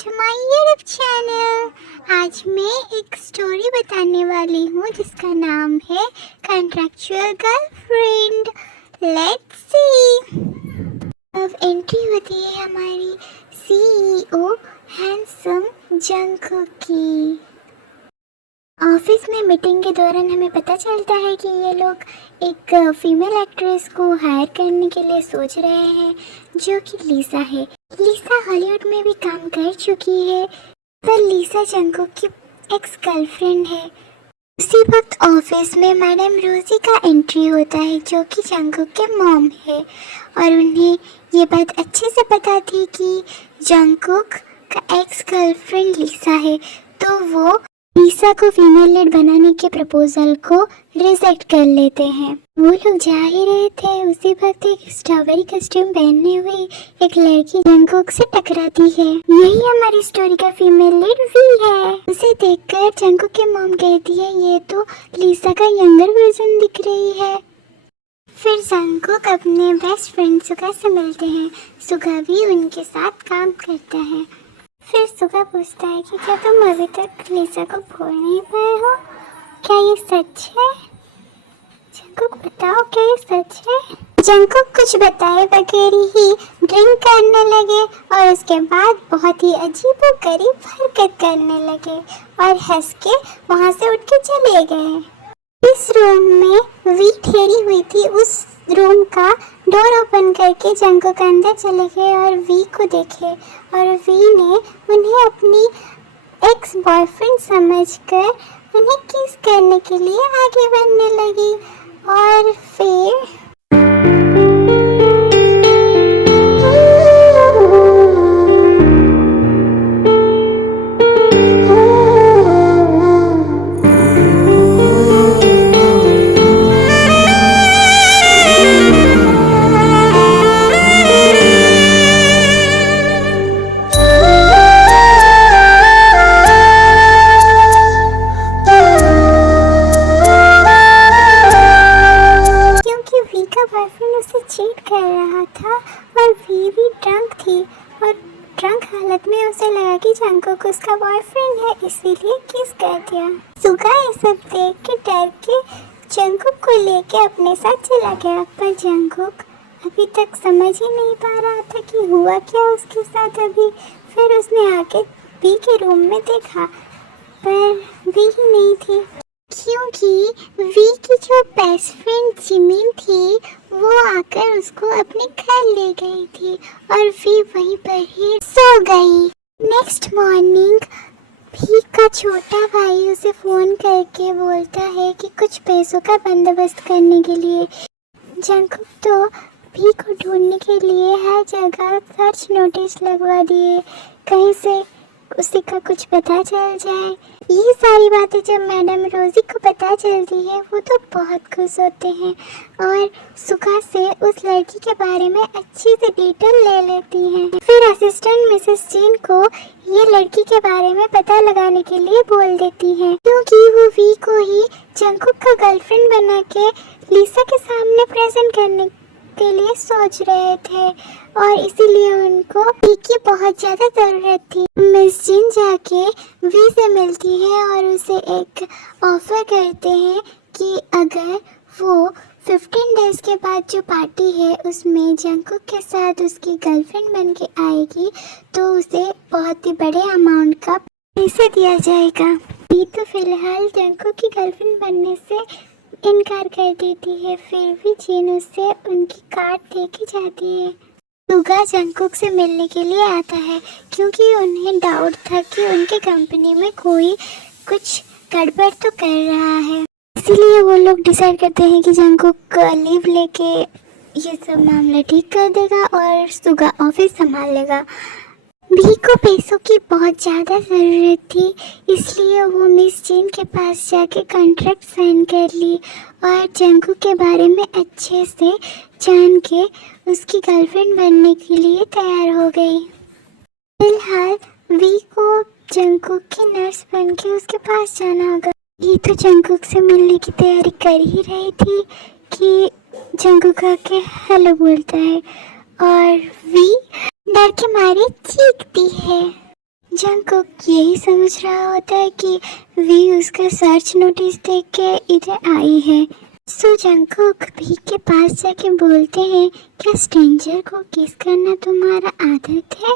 To my YouTube channel. आज मैं एक स्टोरी बताने वाली हूँ जिसका नाम है कॉन्ट्रैक्चुअल गर्लफ्रेंड। Let's see. अब एंट्री होती है हमारी सीईओ हैंडसम जंगकुक की। ऑफिस में मीटिंग के दौरान हमें पता चलता है कि ये लोग एक फीमेल एक्ट्रेस को हायर करने के लिए सोच रहे हैं जो कि लीसा है। लीसा हॉलीवुड में भी काम कर चुकी है, पर लीसा जंगकुक की एक्स गर्लफ्रेंड है। उसी वक्त ऑफिस में मैडम रोजी का एंट्री होता है जो कि जंगकुक के मॉम है और उन्हें ये बात अच्छे से पता थी कि जंगकुक का एक्स गर्लफ्रेंड लीसा है, तो वो लीसा को फीमेल लीड बनाने के प्रपोजल को रिजेक्ट कर लेते हैं। वो लोग जा ही रहे थे, उसी वक्त एक स्ट्रॉबेरी कस्ट्यूम पहने हुई एक लड़की जंगकुक से टकराती है। यही हमारी स्टोरी का फीमेल लीड वी है। उसे देखकर जंगकुक की मॉम कहती है ये तो लीसा का यंगर वर्जन दिख रही है। फिर जंगकुक अपने बेस्ट फ्रेंड सुगा से मिलते हैं। सुगा भी उनके साथ काम करता है। फिर सुगा पूछता है कि क्या तुम अभी तक लीसा को भूल नहीं पाए हो? क्या ये सच है? जंगकुक बताओ, क्या ये सच है? जंगकुक कुछ बताए बगैर ही ड्रिंक करने लगे और उसके बाद बहुत ही अजीबोगरीब हरकत करने लगे और हंस के वहाँ से उठ के चले गए। इस रूम में वी ठहरी हुई थी। उस रूम का डोर ओपन करके जंगकुक अंदर चले गए और वी को देखे और वी ने उन्हें अपनी एक्स बॉयफ्रेंड समझकर उन्हें किस करने के लिए आगे बढ़ने लगी। और फिर बॉयफ्रेंड उसे चीट कर रहा था और वी भी ड्रंक थी और ड्रंक हालत में उसे लगा कि जंगकुक उसका बॉयफ्रेंड है, इसीलिए किस कर दिया। सुगा ये सब देख के डर के जंगकुक को लेके अपने साथ चला गया, पर जंगकुक अभी तक समझ ही नहीं पा रहा था कि हुआ क्या उसके साथ अभी। फिर उसने आके वी के रूम में देखा पर वी ही नहीं थी, क्योंकि वी की जो बेस्ट फ्रेंड जिमिन थी वो आकर उसको अपने घर ले गई थी और वी वहीं पर ही सो गई। नेक्स्ट मॉर्निंग वी का छोटा भाई उसे फ़ोन करके बोलता है कि कुछ पैसों का बंदोबस्त करने के लिए। जंगकुक तो वी को ढूंढने के लिए हर जगह सर्च नोटिस लगवा दिए, कहीं से उसी का कुछ पता चल जाए। ये सारी बातें जब मैडम रोजी को पता चलती है वो तो बहुत खुश होते हैं और सुगा से उस लड़की के बारे में अच्छी से डिटेल ले लेती हैं। फिर असिस्टेंट मिसेस जीन को ये लड़की के बारे में पता लगाने के लिए बोल देती हैं, क्योंकि वो वी को ही जंगकुक का गर्लफ्रेंड बना के लीसा के सामने प्रेजेंट करने के लिए सोच रहे थे और इसीलिए उनको वी की बहुत ज़्यादा ज़रूरत थी। मिस जिन जाके वी से मिलती है और उसे एक ऑफ़र करते हैं कि अगर वो 15 डेज़ के बाद जो पार्टी है उसमें जंगकुक के साथ उसकी गर्लफ्रेंड बन के आएगी तो उसे बहुत ही बड़े अमाउंट का पैसे दिया जाएगा। वी तो फिलहाल जंगकुक की गर्लफ्रेंड बनने से इनकार कर देती है, फिर भी जिन उससे उनकी कार्ड देके जाती है। सुगा जंगकुक से मिलने के लिए आता है क्योंकि उन्हें डाउट था कि उनके कंपनी में कोई कुछ गड़बड़ तो कर रहा है, इसीलिए वो लोग डिसाइड करते हैं कि जंगकुक लीव लेके ये सब मामला ठीक कर देगा और सुगा ऑफिस संभाल लेगा। वी को पैसों की बहुत ज़्यादा ज़रूरत थी, इसलिए वो मिस जिन के पास जाके कॉन्ट्रैक्ट साइन कर ली और जंगकुक के बारे में अच्छे से जान के उसकी गर्लफ्रेंड बनने के लिए तैयार हो गई। फिलहाल वी को जंगकुक की नर्स बन के उसके पास जाना होगा। ये तो जंगकुक से मिलने की तैयारी कर ही रही थी कि जंगकुक आके हेलो बोलता है और वी डर के मारे चीखती है। जंगकुक यही समझ रहा होता है कि वी उसका सर्च नोटिस देख के इधर आई है। सो जंगकुक वी के पास जाके बोलते हैं, क्या स्ट्रेंजर को किस करना तुम्हारा आदत है?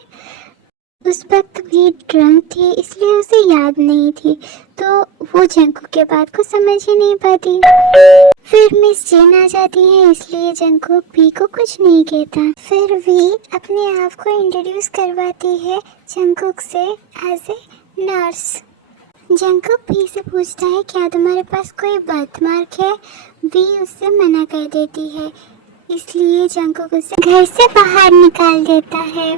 उस वक्त भी ड्रंक थी इसलिए उसे याद नहीं थी, तो वो जंगकुक के बात को समझ ही नहीं पाती। फिर मिस जेन आ जाती है इसलिए जंगकुक वी को कुछ नहीं कहता। फिर वी अपने आप को इंट्रोड्यूस करवाती है जंगकुक से as a nurse. Jungkook V से पूछता है, क्या तुम्हारे पास कोई बर्थमार्क है? वी उससे मना कर देती है, इसलिए जंगकुक उसे घर से बाहर निकाल देता है।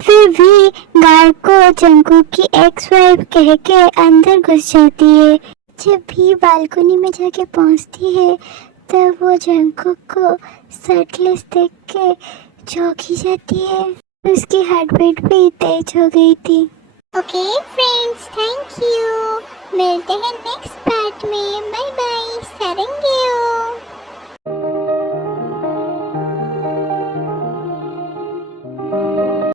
फिर वी गार्ड को जंगकुक की एक्स वाइफ कह के अंदर घुस जाती है। जब भी बालकनी में जाके पहुंचती है तब वो जंगकुक को शर्टलेस देख के चौंक ही जाती है। उसकी हार्ट बीट भी तेज हो गई थी। Okay friends, thank you. मिलते हैं नेक्स्ट पार्ट में। Bye bye, सारंगेओ।